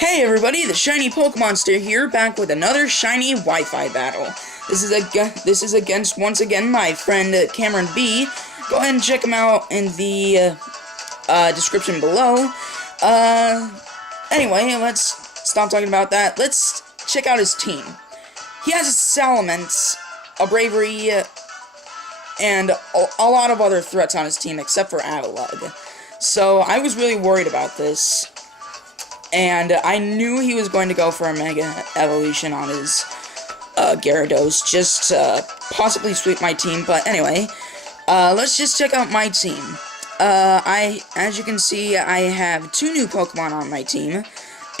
Hey everybody, the Shiny Pokemonster here, back with another Shiny Wi-Fi battle. This is against, once again, my friend Cameron B. Go ahead and check him out in the description below. Anyway, let's stop talking about that. Let's check out his team. He has a Salamence, a Bravery, and a lot of other threats on his team, except for Avalugg. So, I was really worried about this. And I knew he was going to go for a Mega Evolution on his Gyarados, just to possibly sweep my team. But anyway, let's just check out my team. As you can see, I have two new Pokemon on my team,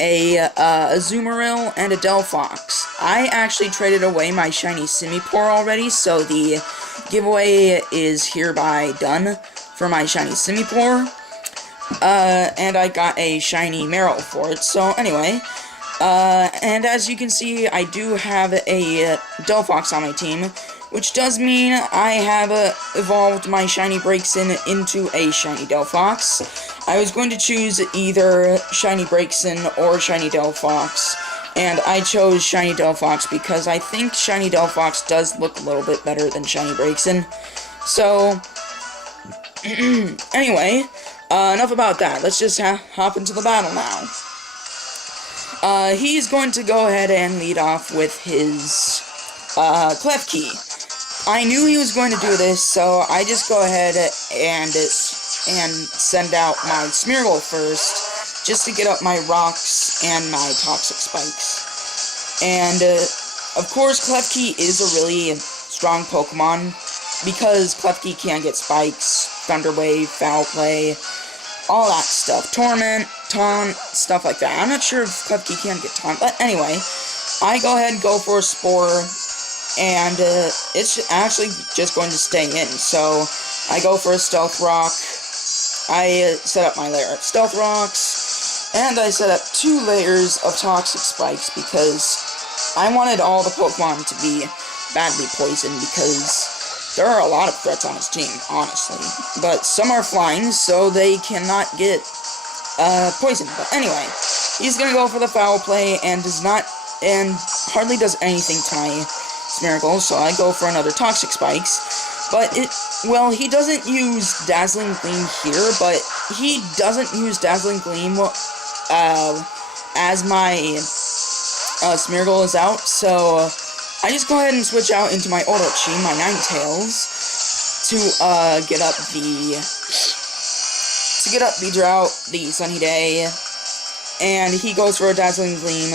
a Azumarill and a Delphox. I actually traded away my shiny Simipour already, so the giveaway is hereby done for my shiny Simipour. And I got a shiny Marill for it, so anyway, and as you can see, I do have a Delphox on my team, which does mean I have evolved my shiny Braixen into a shiny Delphox. I was going to choose either shiny Braixen or shiny Delphox, and I chose shiny Delphox because I think shiny Delphox does look a little bit better than shiny Braixen. So, anyway, enough about that. Let's just hop into the battle now. He's going to go ahead and lead off with his, Klefki. I knew he was going to do this, so I just go ahead and send out my Smeargle first, just to get up my rocks and my toxic spikes. And, of course, Klefki is a really strong Pokemon, because Klefki can get spikes, Thunder Wave, Foul Play, all that stuff. Torment, Taunt, stuff like that. I'm not sure if Klefki can get Taunt, but anyway, I go ahead and go for a Spore, and it's actually just going to stay in. So, I go for a Stealth Rock, I set up my layer of Stealth Rocks, and I set up 2 layers of Toxic Spikes, because I wanted all the Pokemon to be badly poisoned, because there are a lot of threats on his team, honestly. But some are flying, so they cannot get poisoned. But anyway, he's gonna go for the Foul Play and hardly does anything to my Smeargle, so I go for another Toxic Spikes. But he doesn't use Dazzling Gleam here, but he doesn't use Dazzling Gleam as my Smeargle is out, so I just go ahead and switch out into my Orochi, my Ninetales, to get up the Drought, the Sunny Day, and he goes for a Dazzling Gleam,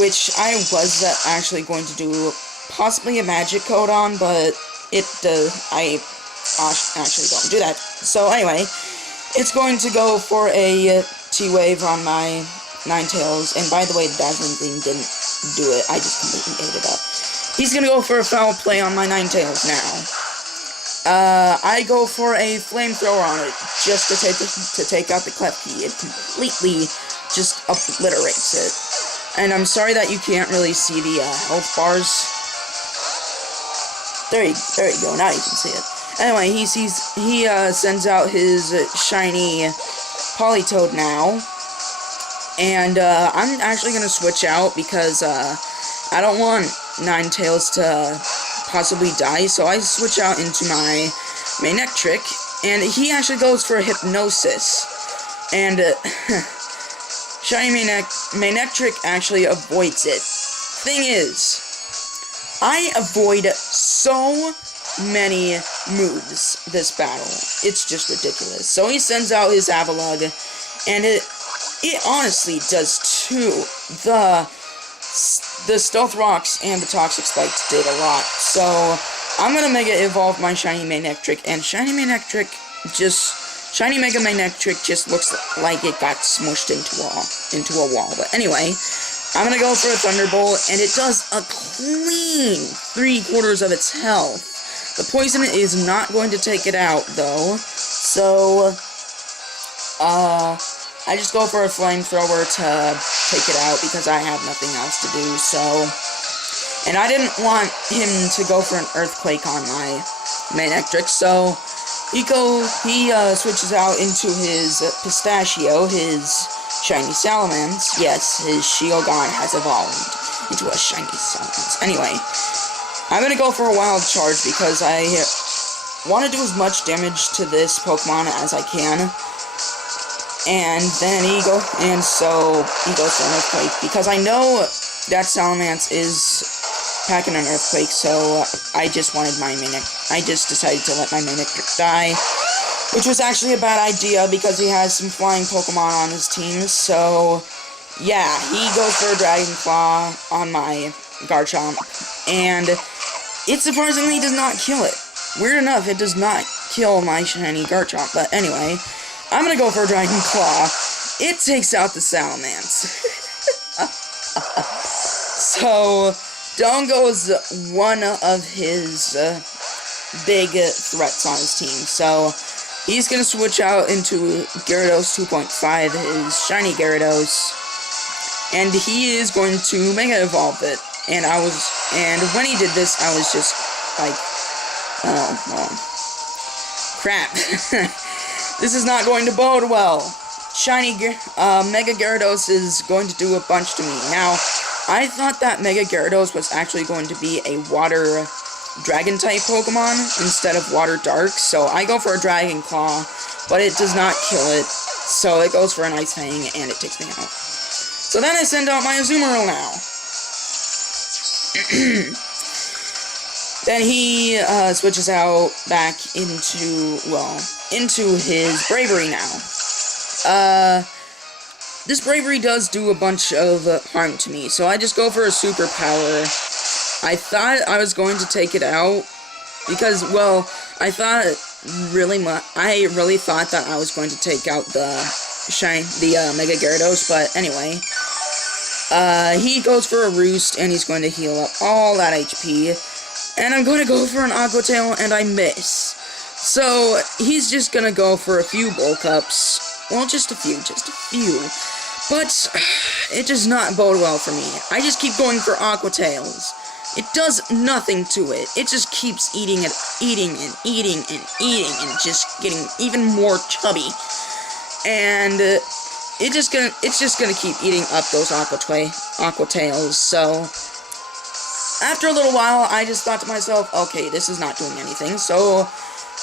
which I was actually going to do possibly a Magic Code on, but I actually don't do that. So anyway, it's going to go for a T-Wave on my Ninetales, and by the way, the Dazzling Gleam didn't do it. I just completely ate it up. He's gonna go for a Foul Play on my Ninetales now. I go for a Flamethrower on it, just to take out the Klefki. It completely just obliterates it. And I'm sorry that you can't really see the health bars. There you go, now you can see it. Anyway, he sends out his shiny Politoed now. And, I'm actually gonna switch out because, I don't want Ninetales to possibly die, so I switch out into my Manectric, and he actually goes for a Hypnosis. And, shiny Manectric actually avoids it. Thing is, I avoid so many moves this battle. It's just ridiculous. So he sends out his Avalugg, and it honestly does too. The Stealth Rocks and the Toxic Spikes did a lot. So I'm gonna Mega Evolve my shiny Manectric, and shiny Mega Manectric just looks like it got smushed into a wall. But anyway, I'm gonna go for a Thunderbolt, and it does a clean 3/4 of its health. The poison is not going to take it out though. So I just go for a Flamethrower to take it out because I have nothing else to do, so. And I didn't want him to go for an Earthquake on my Manectric, so he switches out into his Pistachio, his shiny Salamence. Yes, his Shield God has evolved into a shiny Salamence. Anyway, I'm gonna go for a Wild Charge because I want to do as much damage to this Pokemon as I can. And then so he goes for an Earthquake because I know that Salamence is packing an Earthquake, so I just wanted my Mimic. I just decided to let my Mimic die, which was actually a bad idea because he has some flying Pokemon on his team. So yeah, he goes for a Dragon Claw on my Garchomp, and it surprisingly does not kill it. Weird enough, it does not kill my shiny Garchomp, but anyway, I'm gonna go for a Dragon Claw. It takes out the Salamence. So, down goes one of his big threats on his team. So, he's gonna switch out into Gyarados 2.5, his shiny Gyarados, and he is going to Mega Evolve it. And when he did this, I was just like, oh, well, crap. This is not going to bode well. Shiny Mega Gyarados is going to do a bunch to me. Now, I thought that Mega Gyarados was actually going to be a Water Dragon-type Pokemon instead of Water Dark, so I go for a Dragon Claw, but it does not kill it, so it goes for an Ice Fang, and it takes me out. So then I send out my Azumarill now. Then he switches out back into his Bravery now. This Bravery does do a bunch of harm to me, so I just go for a Superpower. I thought I was going to take it out, because, well, I really thought that I was going to take out the Mega Gyarados, but anyway. He goes for a Roost, and he's going to heal up all that HP. And I'm going to go for an Aqua Tail, and I miss. So, he's just going to go for a few Bulk Ups. Well, just a few. But, it does not bode well for me. I just keep going for Aqua Tails. It does nothing to it. It just keeps eating and just getting even more chubby. And, it's just gonna keep eating up those Aqua Tails, so after a little while, I just thought to myself, okay, this is not doing anything, so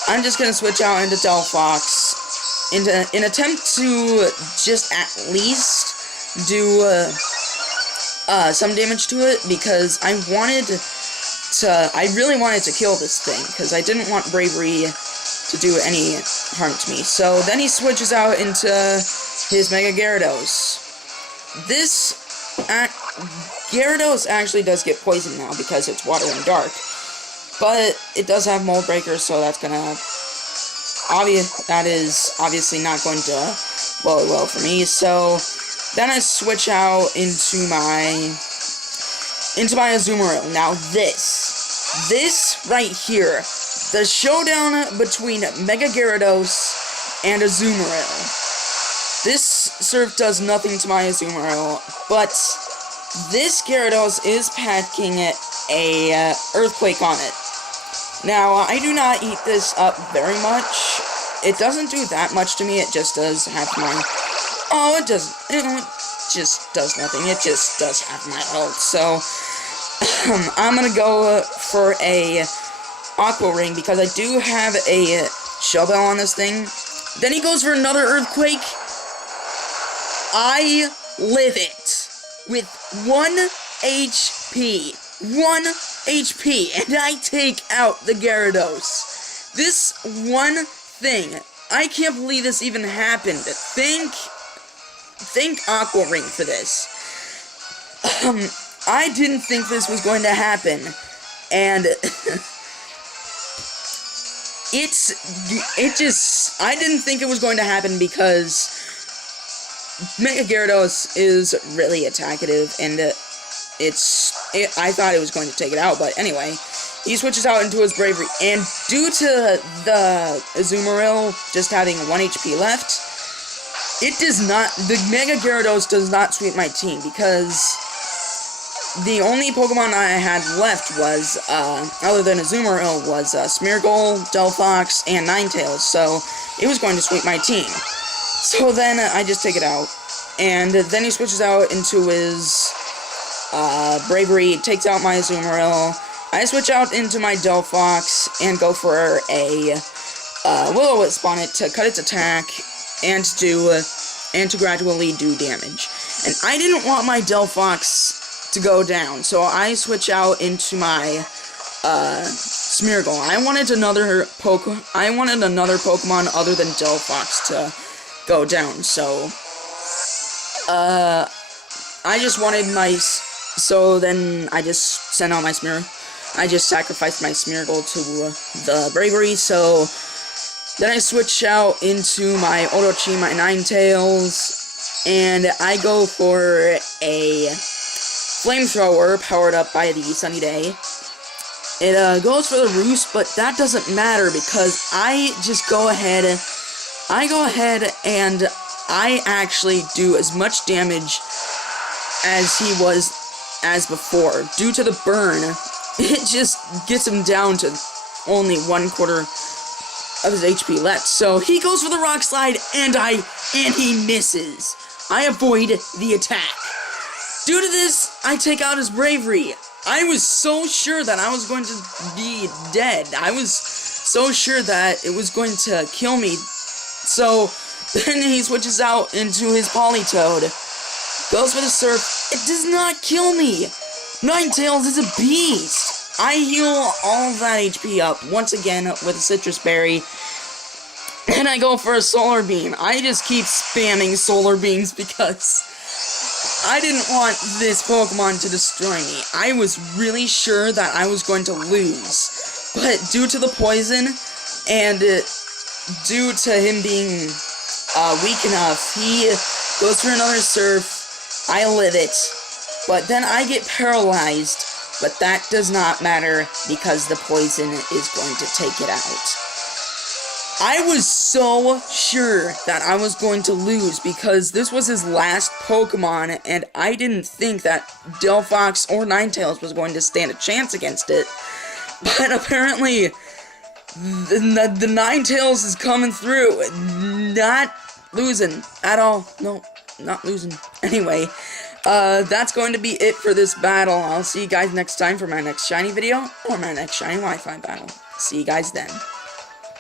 I'm just gonna switch out into Delphox in an attempt to just at least do some damage to it, because I really wanted to kill this thing, because I didn't want Bravery to do any harm to me. So then he switches out into his Mega Gyarados. This Gyarados actually does get poisoned now because it's Water and Dark, but it does have Mold Breaker, so that's obviously not going to bode well for me. So then I switch out into my Azumarill. Now this right here, the showdown between Mega Gyarados and Azumarill. This Surf does nothing to my Azumarill, but this Gyarados is packing a Earthquake on it. Now, I do not eat this up very much. It doesn't do that much to me. It just does have my... Oh, it just does nothing. It just does have my health. So, I'm gonna go for a Aqua Ring because I do have a Shell Bell on this thing. Then he goes for another Earthquake. I live it with 1 HP. 1 HP, and I take out the Gyarados. This one thing, I can't believe this even happened. Thank Aqua Ring for this. I didn't think this was going to happen, and I didn't think it was going to happen because Mega Gyarados is really attackative, and I thought it was going to take it out, but anyway, he switches out into his Bravery, and due to the Azumarill just having 1 HP left, the Mega Gyarados does not sweep my team, because the only Pokemon I had left was, other than Azumarill, was Smeargle, Delphox, and Ninetales, so it was going to sweep my team. So then I just take it out, And then he switches out into his Bravery, takes out my Azumarill. I switch out into my Delphox and go for a Will-O-Wisp on it to cut its attack and to gradually do damage. And I didn't want my Delphox to go down, so I switch out into my Smeargle. I wanted another Pokemon other than Delphox to go down, so I just wanted my, so then I just sent out my I just sacrificed my Smeargle to the Bravery, so then I switch out into my Orochi, my Ninetales, and I go for a Flamethrower powered up by the Sunny Day. It goes for the Roost, but that doesn't matter because I go ahead and I actually do as much damage as he was as before. Due to the burn, it just gets him down to only 1/4 of his HP left. So he goes for the Rock Slide, and he misses. I avoid the attack. Due to this, I take out his Bravery. I was so sure that I was going to be dead. I was so sure that it was going to kill me. So then he switches out into his Politoed. Goes for the Surf. It does not kill me. Ninetales is a beast. I heal all that HP up once again with a Citrus Berry. And I go for a Solar Beam. I just keep spamming Solar Beams because I didn't want this Pokemon to destroy me. I was really sure that I was going to lose. But due to the poison, and due to him being weak enough, he goes for another Surf. I live it. But then I get paralyzed. But that does not matter because the poison is going to take it out. I was so sure that I was going to lose because this was his last Pokemon, and I didn't think that Delphox or Ninetales was going to stand a chance against it. But apparently, the Ninetales is coming through, not losing at all. No, not losing. Anyway, that's going to be it for this battle. I'll see you guys next time for my next shiny video or my next shiny Wi-Fi battle. See you guys then.